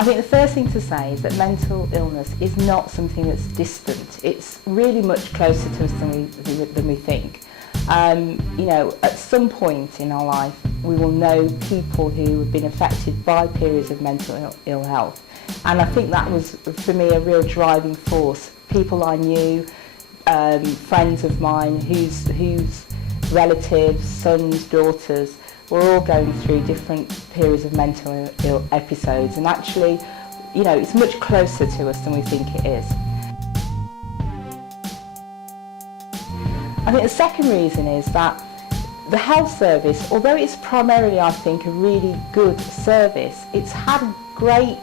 I think the first thing to say is that mental illness is not something that's distant. It's really much closer to us than we think. You know, at some point in our life, we will know people who have been affected by periods of mental ill health. And I think that was, for me, a real driving force. People I knew, friends of mine whose relatives, sons, daughters, were all going through different periods of mental ill episodes. And actually, you know, it's much closer to us than we think it is. I think the second reason is that the health service, although it's primarily, I think, a really good service, it's had great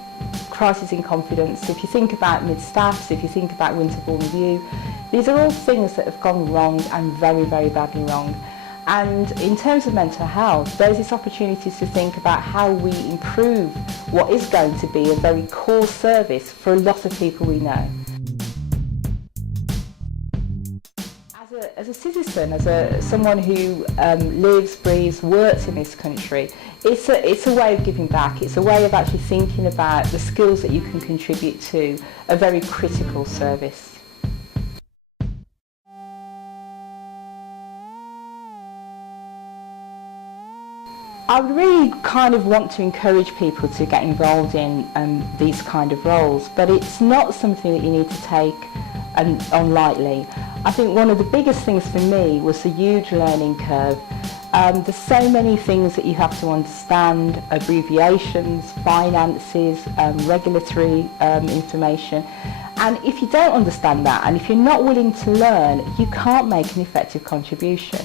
crisis in confidence. If you think about mid-staffs, if you think about Winterbourne Review, these are all things that have gone wrong and very, very badly wrong. And in terms of mental health, there's this opportunity to think about how we improve what is going to be a very core service for a lot of people we know. As a citizen, as someone who lives, breathes, works in this country, it's a way of giving back. It's a way of actually thinking about the skills that you can contribute to a very critical service. I would really kind of want to encourage people to get involved in these kind of roles, but it's not something that you need to take on lightly. I think one of the biggest things for me was the huge learning curve. There's so many things that you have to understand, abbreviations, finances, regulatory information. And if you don't understand that, and if you're not willing to learn, you can't make an effective contribution.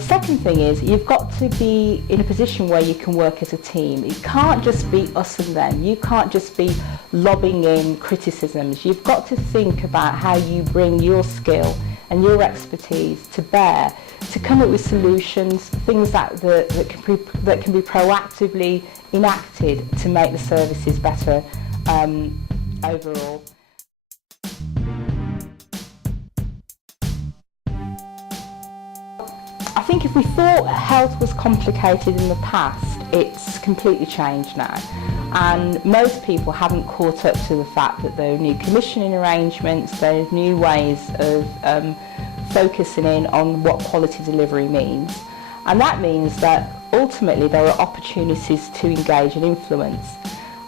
Second thing is, you've got to be in a position where you can work as a team. It can't just be us and them. You can't just be lobbing in criticisms. You've got to think about how you bring your skill and your expertise to bear to come up with solutions, things that can be proactively enacted to make the services better overall. I think if we thought health was complicated in the past, it's completely changed now. And most people haven't caught up to the fact that there are new commissioning arrangements, there are new ways of focusing in on what quality delivery means. And that means that ultimately there are opportunities to engage and influence.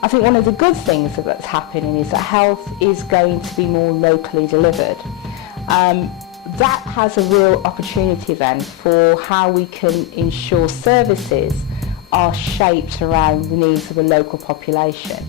I think one of the good things that's happening is that health is going to be more locally delivered. That has a real opportunity then for how we can ensure services are shaped around the needs of the local population.